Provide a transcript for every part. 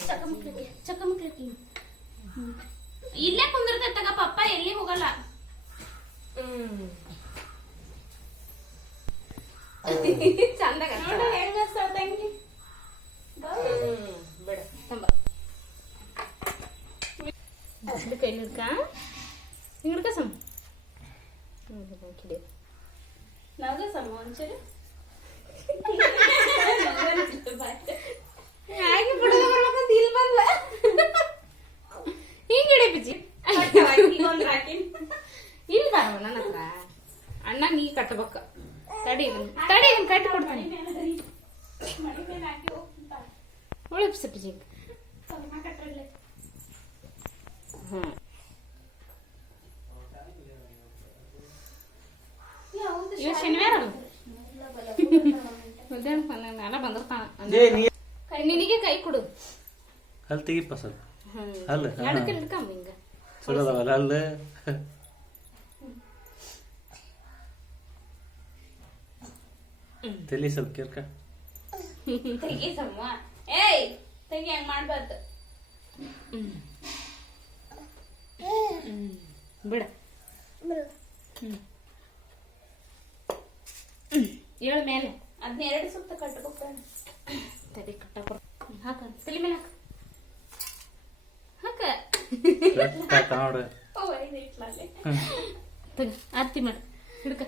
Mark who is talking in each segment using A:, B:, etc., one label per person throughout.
A: ಚಕಮಕ್ಲಕ್ಕಿ ಇಲ್ಲೇ ಕುಂದಿರ್ತೈತೆ ತಗ ಪಪ್ಪ ಎಲ್ಲಿ ಹೋಗಲ್ಲ. ಚಂದಾಗ ಹೆಂಗ ತಂಗಿ ಬೇಡ ತಂಬ ಕೈಲಿ ಹಿಡ್ಕ ಹಿಂಗೆ ಹಿಡ್ಕ ಸಮ ನಾಗ ಸಮ ಒಂಚೂರು ಹಾಗೆ ಬಿಡದ ಬರ್ಬೇಕಂತ ಇಲ್ಲಿ ಬಂದ್ಲ ಹಿಂಗೆ ಹಿಡಿ ಬಿಜಿ ಇಲ್ಲಿ ಬರವ ನನ್ನ ಹತ್ರ ಅಣ್ಣ ನೀ ಕಟ್ಟಬೇಕ ತಡಿ ತಡಿ ಕಟ್ಟಿ ಕೊಡ್ತಾನೆ ಒಳಪ್ಸ ಬಿಜಿ ಇವ ಶನಿವಾರ ನಾನ ಬಂದಿರ್ತಾನ ನಿನಗೆ ಕೈ ಕೊಡು
B: ಅಲ್ಲಿ ತೆಗಿಪ್ಪ ಸ್ವಲ್ಪ ಅಲ್ಲ
A: ಎಡಕ್ಕೆ ಹಿಡ್ಕಮ್ಮ ಹಿಂಗ
B: ಚಲೋ ಅದಾವಲ್ಲ ಅಲ್ಲ ತಲಿ ಸ್ವಲ್ಪ ಕೇರ್ಕ
A: ತೆಗಿ ಸಮ್ಮ ಏಯ್ ತೆಗಿ ಹಂಗ ಮಾಡ್ಬಾರ್ದು ಬಿಡ ಏಳು ಮೇಲೆ ಅದನ್ನ 2 ಸುತ್ತ ಕಟ್ಟಬೇಕು ತಡಿ ಕಟ್ಟಕ ಹಾಕ ತಲೆ ಮೇಲೆ ಹಾಕ
B: ಹಾಕ ನೋಡು
A: ಆರ್ತಿ ಮಾಡು ಹಿಡ್ಕ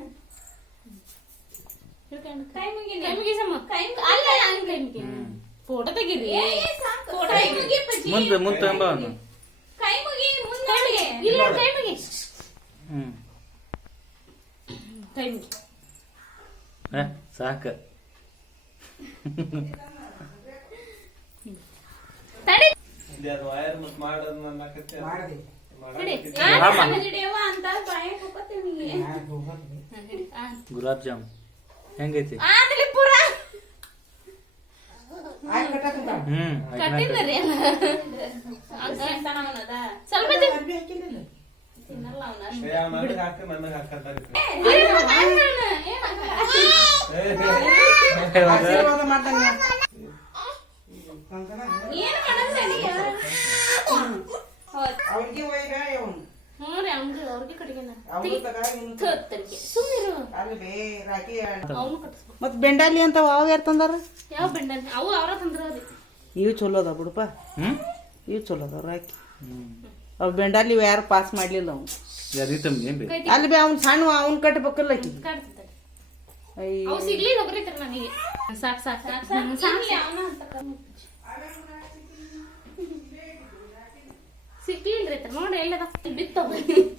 A: ಕೈ ಮುಗಿ ಸಮ ಅಲ್ಲ ಕೈ ಮುಗಿ ಫೋಟೋ ತೆಗೀರಿ ಕೈ ಮುಗಿ
B: ಮುಂದೆ ಮುಂದೆ ಅಂಬ
A: ಕೈ ಮುಗಿ ಮುಂದೆ ಇಲ್ಲ ಕೈ ಮುಗಿ ಕೈ ಮುಗಿ
B: ಸಾಕ
A: ತಡಿ
B: ಗುಲಾಬ್ ಜಾಮ್ ಹೆಂಗೈತಿ
A: ಸ್ವಲ್ಪ
C: ಮತ್ ಬೆಂಡಾಲಿ ಅಂತ ಅವ ಯಾರು ತಂದಾರ?
A: ಯಾವ ಬೆಂಡಾಲಿ ಅವು ಅವ್ರ ತಂದ್ರಿ
C: ಇವು ಚಲೋ ಅದಾವ ಬಿಡಪ್ಪ, ಇವು ಚಲೋ ಅದಾವ ರಾಕಿ. ಅವ್ ಬೆಂಡಾಲಿ ಯಾರು ಪಾಸ್ ಮಾಡ್ಲಿಲ್ಲ ಅವ್ ಅಲ್ಲಿ ಬಿ ಅವ್ನ್ ಸಣ್ಣ ಅವ್ನ್ ಕಟ್ಬೇಕಲ್ಲ
A: ಸಿಗ್ಲಿ ಹೋಗ್ರಿತ್ರ ನನಗೆ ಸಾಕ್ ಸಾಕ್ ಸಿಗ್ಲಿಲ್ರಿ ನೋಡಿ ಎಲ್ಲದ ಬಿತ್ತವ